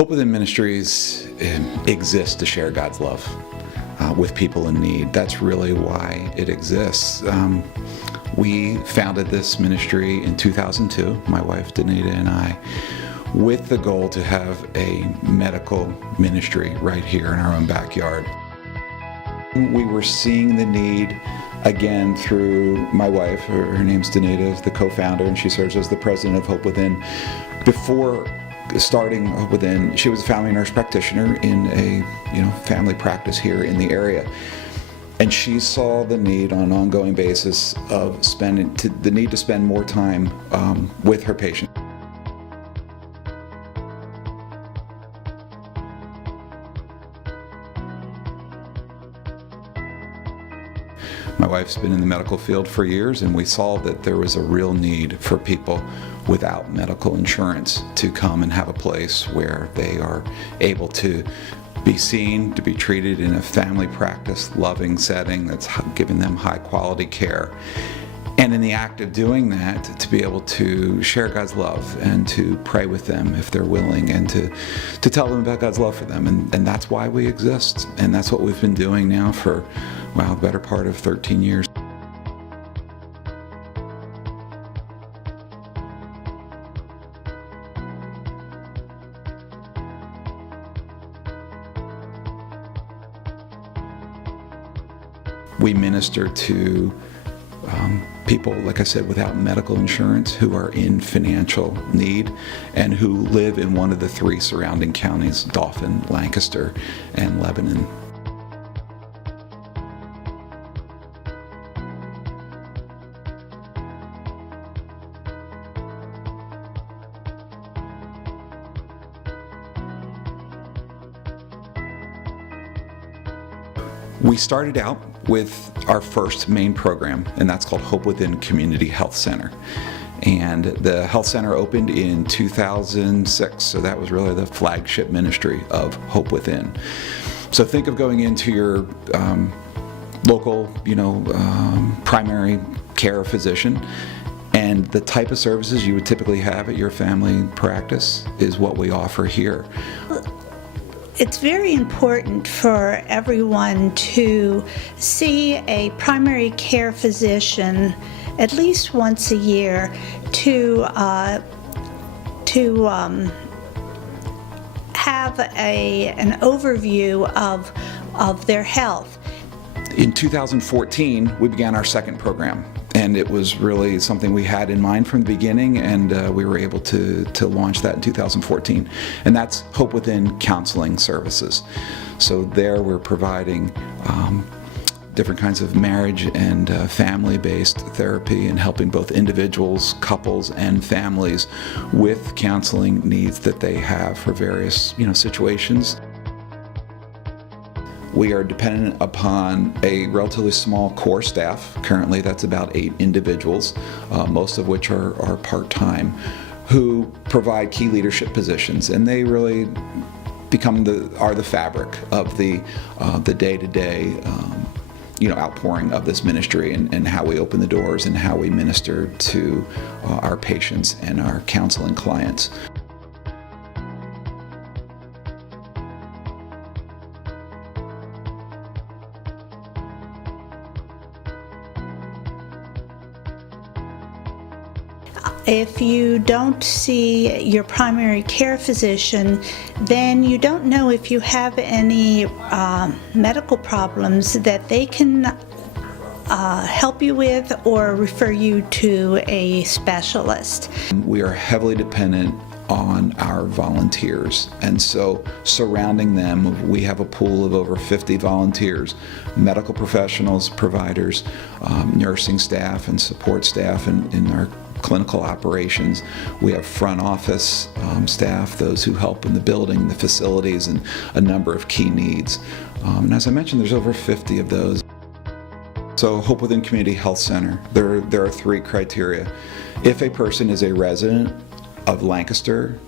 Hope Within Ministries exists to share God's love with people in need. That's really why it exists. We founded this ministry in 2002, my wife Danita and I, with the goal to have a medical ministry right here in our own backyard. We were seeing the need again through my wife. Her name's Danita, the co-founder, and she serves as the president of Hope Within. Before starting Hope Within, she was a family nurse practitioner in a family practice here in the area. And she saw the need on an ongoing basis of the need to spend more time with her patients. My wife's been in the medical field for years, and we saw that there was a real need for people without medical insurance to come and have a place where they are able to be seen, to be treated in a family practice, loving setting that's giving them high quality care. And in the act of doing that, to be able to share God's love and to pray with them if they're willing, and to tell them about God's love for them. And that's why we exist. And that's what we've been doing now for, the better part of 13 years. We minister to people, like I said, without medical insurance, who are in financial need and who live in one of the 3 surrounding counties, Dauphin, Lancaster, and Lebanon. We started out with our first main program, and that's called Hope Within Community Health Center. And the health center opened in 2006, so that was really the flagship ministry of Hope Within. So think of going into your local, primary care physician, and the type of services you would typically have at your family practice is what we offer here. It's very important for everyone to see a primary care physician at least once a year to have an overview of their health. In 2014, we began our second program. And it was really something we had in mind from the beginning, and we were able to launch that in 2014. And that's Hope Within Counseling Services. So there we're providing different kinds of marriage and family-based therapy, and helping both individuals, couples, and families with counseling needs that they have for various situations. We are dependent upon a relatively small core staff. Currently, that's about 8 individuals, most of which are part-time, who provide key leadership positions, and they really are the fabric of the day-to-day outpouring of this ministry, and how we open the doors and how we minister to our patients and our counseling clients. If you don't see your primary care physician, then you don't know if you have any medical problems that they can help you with or refer you to a specialist. We are heavily dependent on our volunteers, and so surrounding them, we have a pool of over 50 volunteers, medical professionals, providers, nursing staff, and support staff in our clinical operations. We have front office staff, those who help in the building, the facilities, and a number of key needs. And as I mentioned, there's over 50 of those. So Hope Within Community Health Center, there are 3 criteria. If a person is a resident of Lancaster,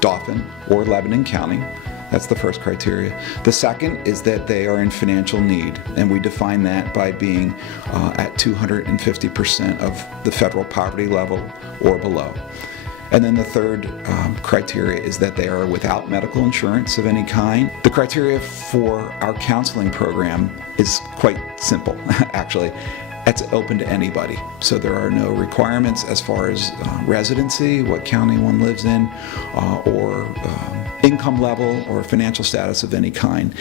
Dauphin, or Lebanon County, That's the first criteria. The second is that they are in financial need, and we define that by being at 250% of the federal poverty level or below. And then the third criteria is that they are without medical insurance of any kind. The criteria for our counseling program is quite simple, actually. It's open to anybody. So there are no requirements as far as residency, what county one lives in, or income level or financial status of any kind.